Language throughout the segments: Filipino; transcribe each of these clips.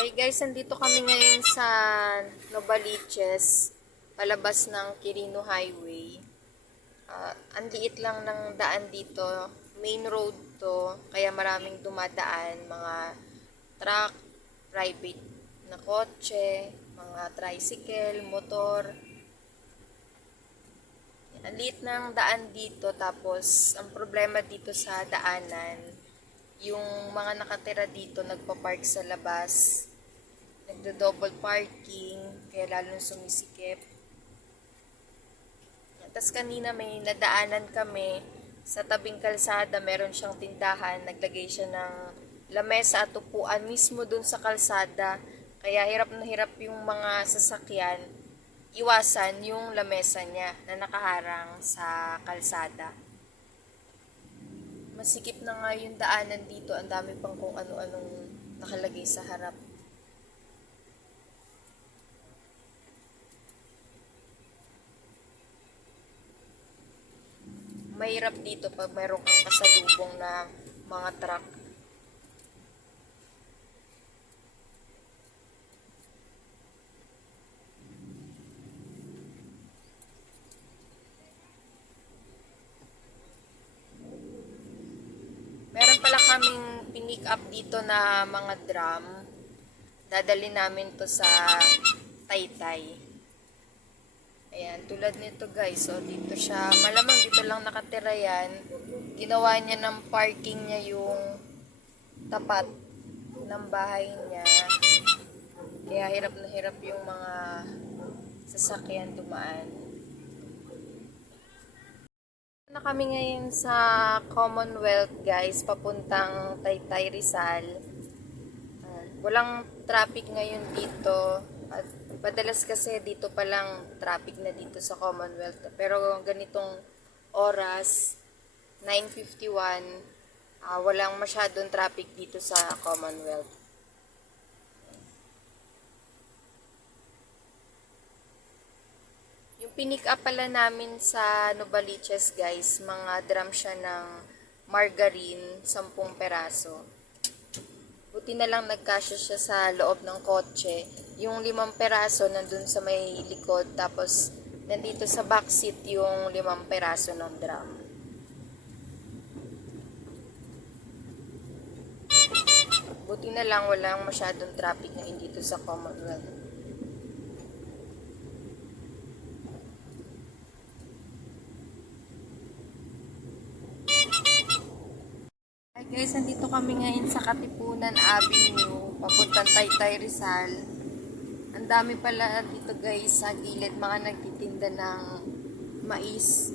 Hi guys, nandito kami ngayon sa Novaliches, palabas ng Quirino Highway. Ang liit lang ng daan dito, main road to, kaya maraming dumadaan, mga truck, private na kotse, mga tricycle, motor. Ang liit ng daan dito, tapos ang problema dito sa daanan, yung mga nakatira dito nagpa-park sa labas, nagdo-double parking, kaya lalong sumisikip. Tapos kanina may nadaanan kami sa tabing kalsada, meron siyang tindahan, naglagay siya ng lamesa at upuan mismo dun sa kalsada. Kaya hirap na hirap yung mga sasakyan iwasan yung lamesa niya na nakaharang sa kalsada. Masikip na nga yung daanan dito, ang dami pang kung ano-anong nakalagay sa harap. Mahirap dito pag mayroon kang kasalubong na mga truck. Meron pala kaming pinick up dito na mga drum. Dadali namin to sa Taytay. Ayan, tulad nito guys. So, dito siya. Malamang dito lang nakatira yan. Ginawa niya ng parking niya yung tapat ng bahay niya. Kaya hirap na hirap yung mga sasakyan dumaan. Na kami ngayon sa Commonwealth guys, papuntang Taytay Rizal. Walang traffic ngayon dito. At madalas kasi dito pa lang traffic na dito sa Commonwealth. Pero ganitong oras, 9:51, walang masyadong traffic dito sa Commonwealth. Yung pinick up pala namin sa Novaliches guys, mga drum siya ng margarine, 10 peraso. Buti na lang nagkasya siya sa loob ng kotse. Yung 5 peraso nandun sa may likod, tapos nandito sa backseat yung 5 peraso ng drum. Buti na lang walang masyadong traffic ngayon dito sa Commonwealth. Hi guys, nandito kami ngayon sa Katipunan Avenue, papuntang Taytay Rizal. Ang dami pala dito guys sa gilid, mga nagtitinda ng mais.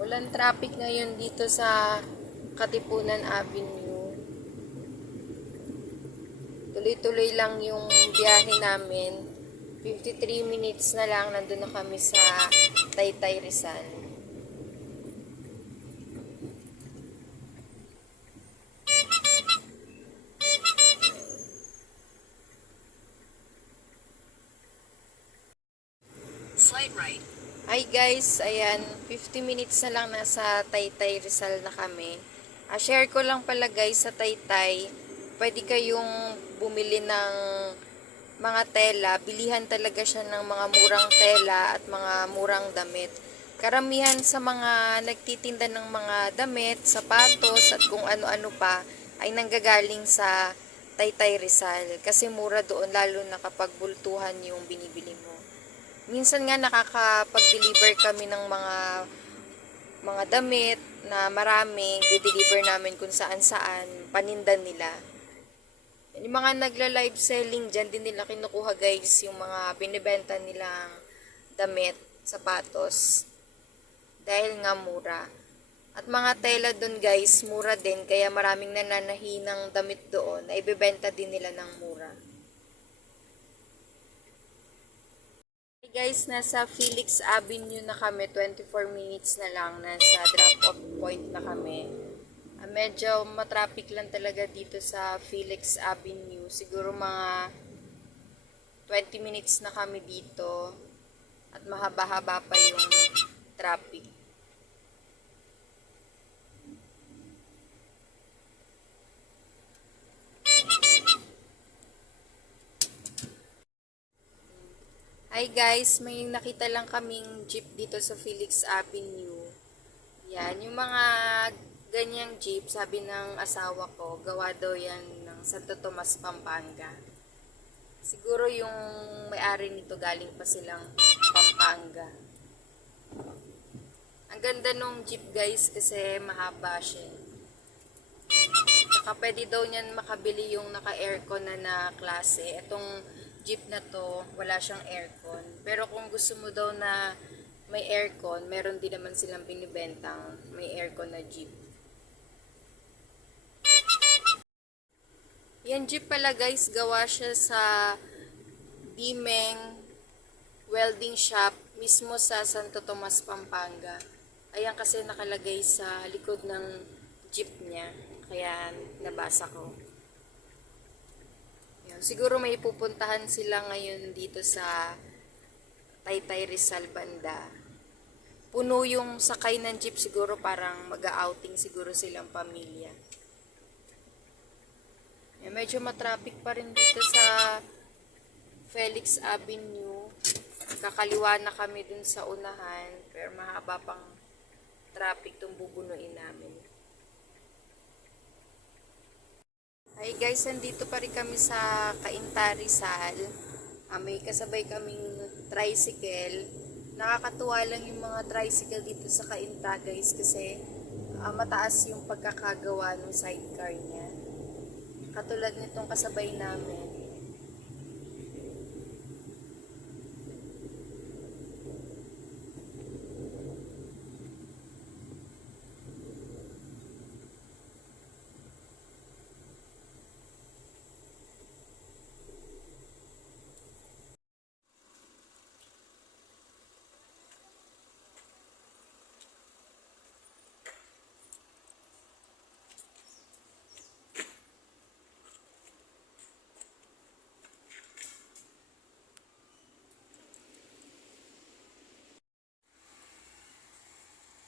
Walang traffic ngayon dito sa Katipunan Avenue. Tuloy-tuloy lang yung biyahe namin. 53 minutes na lang, nandun na kami sa Taytay Rizal. Slight right. Hi guys, ayan, 50 minutes na lang nasa Taytay Rizal na kami. Share ko lang pala guys sa Taytay, pwede kayong bumili ng mga tela, bilihan talaga siya ng mga murang tela at mga murang damit. Karamihan sa mga nagtitinda ng mga damit, sapatos at kung ano-ano pa ay nanggagaling sa Taytay Rizal kasi mura doon lalo na kapag bultuhan yung binibili mo. Minsan nga nakakapag-deliver kami ng mga damit na marami, di-deliver namin kung saan-saan, paninda nila. Yung mga nagla-live selling dyan, din nila kinukuha guys yung mga binibenta nilang damit, sapatos. Dahil nga mura. At mga tela dun guys, mura din. Kaya maraming nananahi ng damit doon na ibebenta din nila ng mura. Hey guys, nasa Felix Avenue na kami. 24 minutes na lang. Nasa drop-off point na kami. Medyo matraffic lang talaga dito sa Felix Avenue. Siguro mga 20 minutes na kami dito. At mahaba-haba pa yung traffic. Hi guys, may nakita lang kaming jeep dito sa Felix Avenue. Yan, yung mga ganyang jeep, sabi ng asawa ko, gawa daw yan ng Santo Tomas, Pampanga. Siguro yung may-ari nito galing pa silang Pampanga. Ang ganda nung jeep guys kasi mahaba siya. Saka pwede daw niyan makabili yung naka-aircon na klase. Itong jeep na to, wala siyang aircon. Pero kung gusto mo daw na may aircon, meron din naman silang binibentang may aircon na jeep. Yan jeep pala guys, gawa siya sa Dimeng Welding Shop mismo sa Santo Tomas, Pampanga. Ayan kasi nakalagay sa likod ng jeep niya. Kaya nabasa ko. Yan. Siguro may pupuntahan sila ngayon dito sa Taytay Rizal banda. Puno yung sakay ng jeep, siguro parang mag-outing siguro silang pamilya. Yan, medyo matraffic pa rin dito sa Felix Avenue. Kakaliwa na kami dun sa unahan, pero mahaba pang traffic itong bubunuin namin. Hi guys, nandito pa rin kami sa Cainta Rizal. May kasabay kaming tricycle. Nakakatuwa lang yung mga tricycle dito sa Cainta guys kasi mataas yung pagkakagawa ng sidecar niya. Katulad nitong kasabay namin.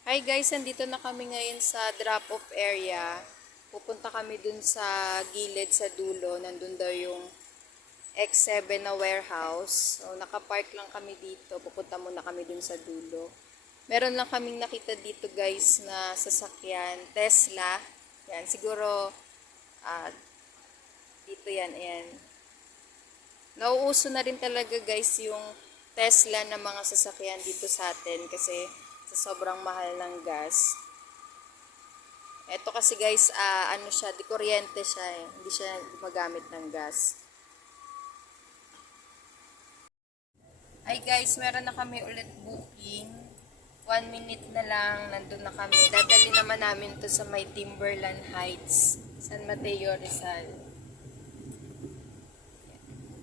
Hi guys, nandito na kami ngayon sa drop-off area. Pupunta kami dun sa gilid sa dulo. Nandun daw yung X7 na warehouse. So, nakapark lang kami dito. Pupunta muna kami dun sa dulo. Meron lang kaming nakita dito guys na sasakyan. Tesla. Yan, siguro dito yan. Ayan. Nauuso na rin talaga guys yung Tesla na mga sasakyan dito sa atin kasi sa sobrang mahal ng gas. Ito kasi guys, ano siya, di kuryente siya eh. Hindi siya gumagamit ng gas. Hi guys, meron na kami ulit booking. 1 minute na lang, nandun na kami. Dadali naman namin to sa may Timberland Heights, San Mateo, Rizal.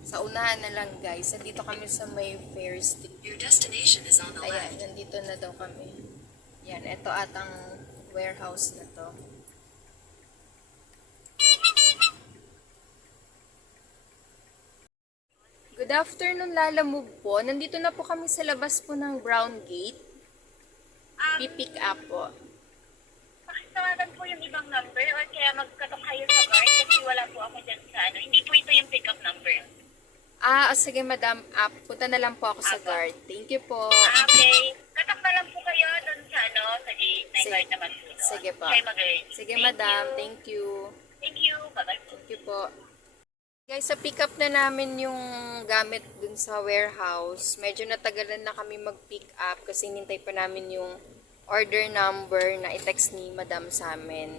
Sa unahan na lang guys, nandito kami sa may Ferris. Your destination is on the Ayan, left. nandito na daw kami. Yan, ito atang warehouse na to. Good afternoon, Lala Move po. Nandito na po kami sa labas po ng Brown Gate. Pipick up po. Pakitawagan po yung ibang number or kaya magkatok kayo sa guard kasi wala po ako dyan sa ano. Hindi po ito yung pick-up number. Sige madam. Punta na lang po ako sa guard. Thank you po. Okay. Katok na lang po kayo doon sa ano, sa gate. May Sige. guard naman po doon. Sige po. Kayo mag-guard. Sige Thank madam. you. Thank you. Thank you. Bye-bye po. Thank you po. Guys, sa pick up na namin yung gamit dun sa warehouse. Medyo natagalan na kami mag-pick up kasi hinintay pa namin yung order number na i-text ni madam sa amin.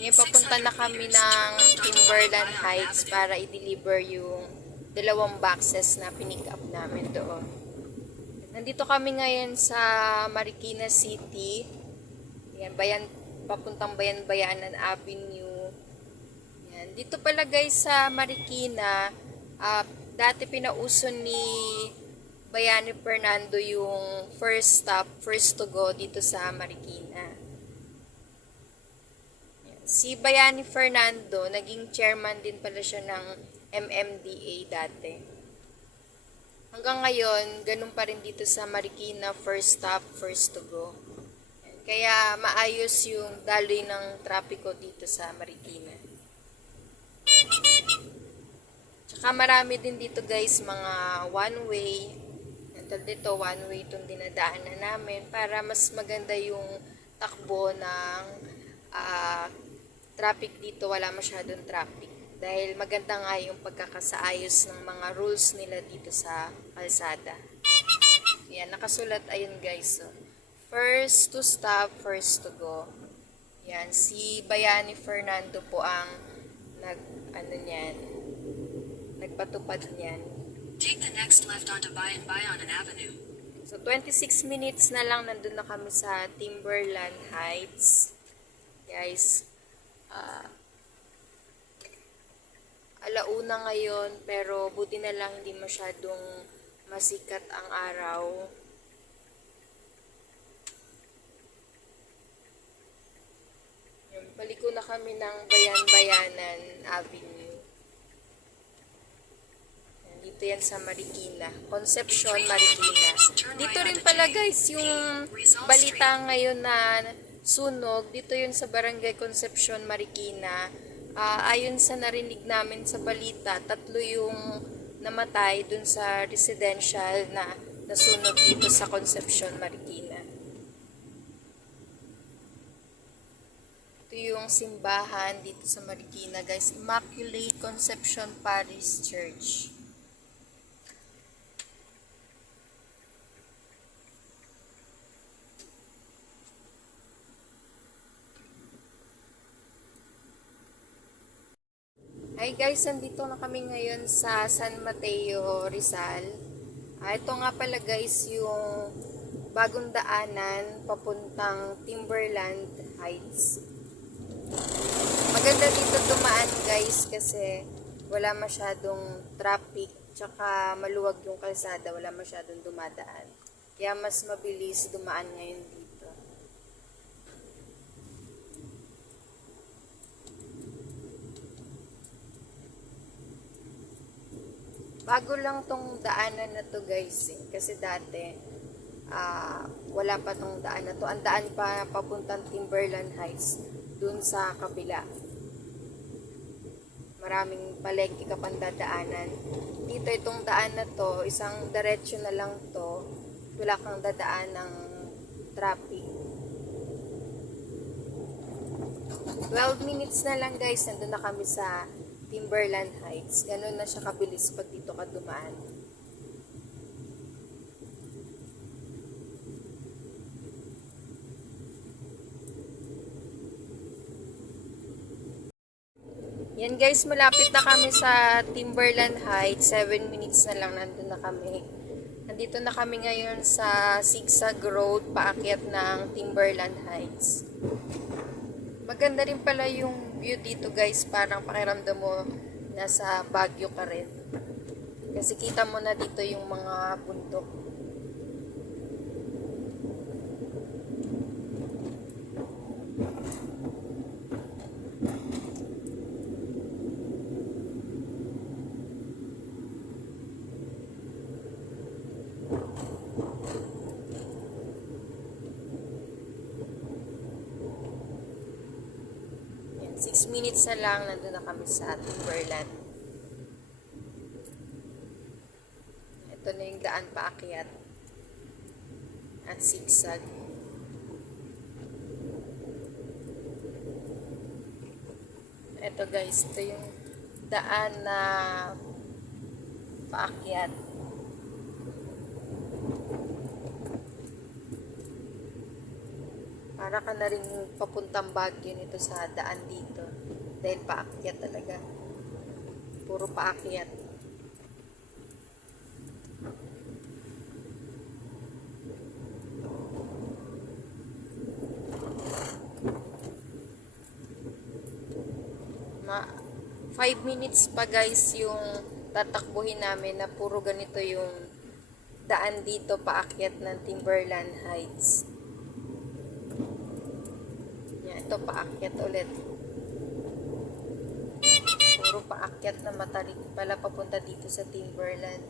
Ngayon papunta na kami ng Timberland Heights para i-deliver yung 2 boxes na pinick up namin doon. Nandito kami ngayon sa Marikina City. Yan, papuntang Bayan-Bayanan Avenue. Yan. Dito pala guys sa Marikina, dati pinauso ni Bayani Fernando yung first stop, first to go dito sa Marikina. Si Bayani Fernando, naging chairman din pala siya ng MMDA dati. Hanggang ngayon, ganun pa rin dito sa Marikina, first stop, first to go. Kaya maayos yung daloy ng trapiko dito sa Marikina. Tsaka marami din dito guys, mga one way. dito, one way itong dinadaanan namin para mas maganda yung takbo ng traffic dito. Wala masyadong traffic. Dahil maganda nga yung pagkakasaayos ng mga rules nila dito sa kalsada. Yan, nakasulat, ayun guys. So, first to stop, first to go. Yan, si Bayani Fernando po ang nagpatupad niyan. Take the next left onto Bayan Avenue. So, 26 minutes na lang nandun na kami sa Timberland Heights. Guys, alauna ngayon, pero buti na lang hindi masyadong masikat ang araw. Paliko na kami ng Bayan Avenue. Dito yan sa Marikina. Concepcion, Marikina. Dito rin pala guys yung balita ngayon na sunog. Dito yun sa Barangay Concepcion, Marikina. Ayon sa narinig namin sa balita, 3 yung namatay dun sa residential na nasunog dito sa Concepcion, Marikina. Ito yung simbahan dito sa Marikina guys. Immaculate Conception Parish Church. Hi guys, nandito na kami ngayon sa San Mateo, Rizal. Ito nga pala guys yung bagong daanan papuntang Timberland Heights. Maganda dito dumaan guys kasi wala masyadong traffic, tsaka maluwag yung kalsada, wala masyadong dumadaan. Kaya mas mabilis dumaan ngayon dito. Bago lang tong daanan na to guys kasi dati wala pa tong daan na to. Ang daan pa papuntang Timberland Heights dun sa kabila. Maraming palengke ka pang dadaanan. Dito itong daan na to, isang diretsyo na lang to. Wala kang dadaan ng traffic. 12 minutes na lang guys, nandun na kami sa Timberland Heights. Ganun na siya kabilis pag dito ka dumaan. Yan guys, malapit na kami sa Timberland Heights. 7 minutes na lang nandun na kami. Nandito na kami ngayon sa Zigzag Road, paakyat ng Timberland Heights. Maganda rin pala yung view dito guys, parang pakiramdam mo nasa Baguio ka rin. Kasi kita mo na dito yung mga bundok. Yan, 6 minutes na lang, nandun na kami sa Timberland. Ito na yung daan paakyat at zigzag. Ito guys, ito yung daan na paakyat. Para ka na rin papuntang Baguio nito sa daan dito. Dahil paakyat talaga. Puro paakyat. Ma 5 minutes pa guys yung tatakbuhin namin na puro ganito yung daan dito paakyat ng Timberland Heights. Ito paakyat ulit. Puro paakyat na matarik pala papunta dito sa Timberland.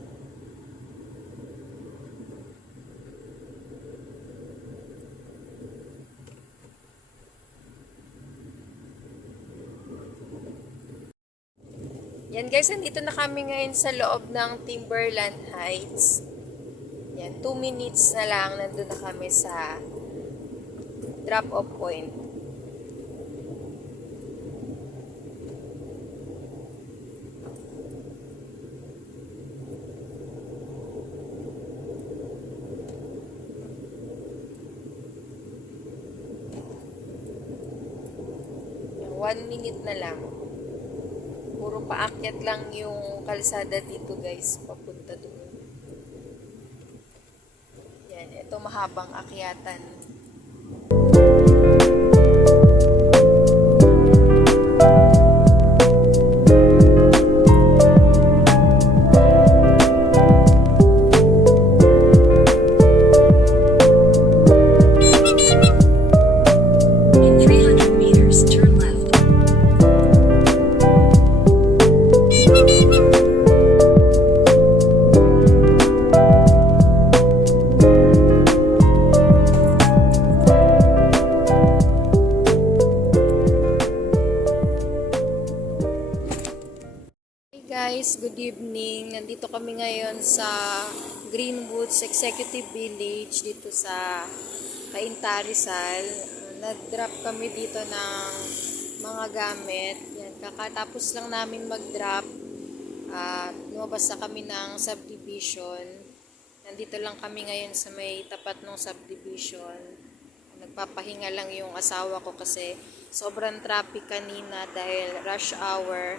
Yan guys, nandito na kami ngayon sa loob ng Timberland Heights. Yan, 2 minutes na lang, nandun na kami sa drop-off point. Yan, 1 minute na lang. Puro paakyat lang yung kalsada dito guys, papunta doon. Yan, ito mahabang akyatan. In 300 meters, turn left. Hey guys, good evening. Nandito kami ngayon sa Greenwoods Executive Village dito sa Cainta, Rizal. Nag-drop kami dito ng mga gamit. Yan, kakatapos lang namin mag-drop. Lumabas na kami ng subdivision. Nandito lang kami ngayon sa may tapat ng subdivision. Nagpapahinga lang yung asawa ko kasi sobrang traffic kanina dahil rush hour.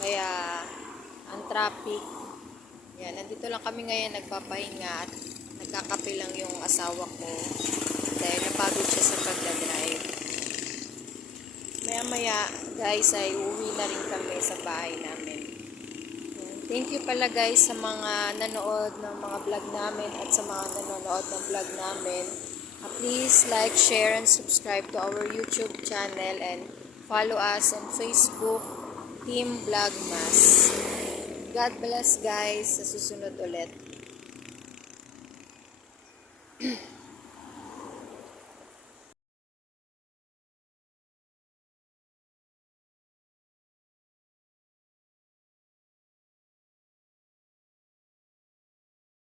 Kaya ang traffic. Yan, nandito lang kami ngayon nagpapahinga at nagkakape lang yung asawa ko dahil napagod siya sa pagdadrive. Maya-maya guys ay uuwi na rin kami sa bahay namin. Yan. Thank you pala guys sa mga nanood ng mga vlog namin at sa mga nanonood ng vlog namin. Please like, share, and subscribe to our YouTube channel and follow us on Facebook, Team Vlogmas. God bless guys. Sa susunod ulit.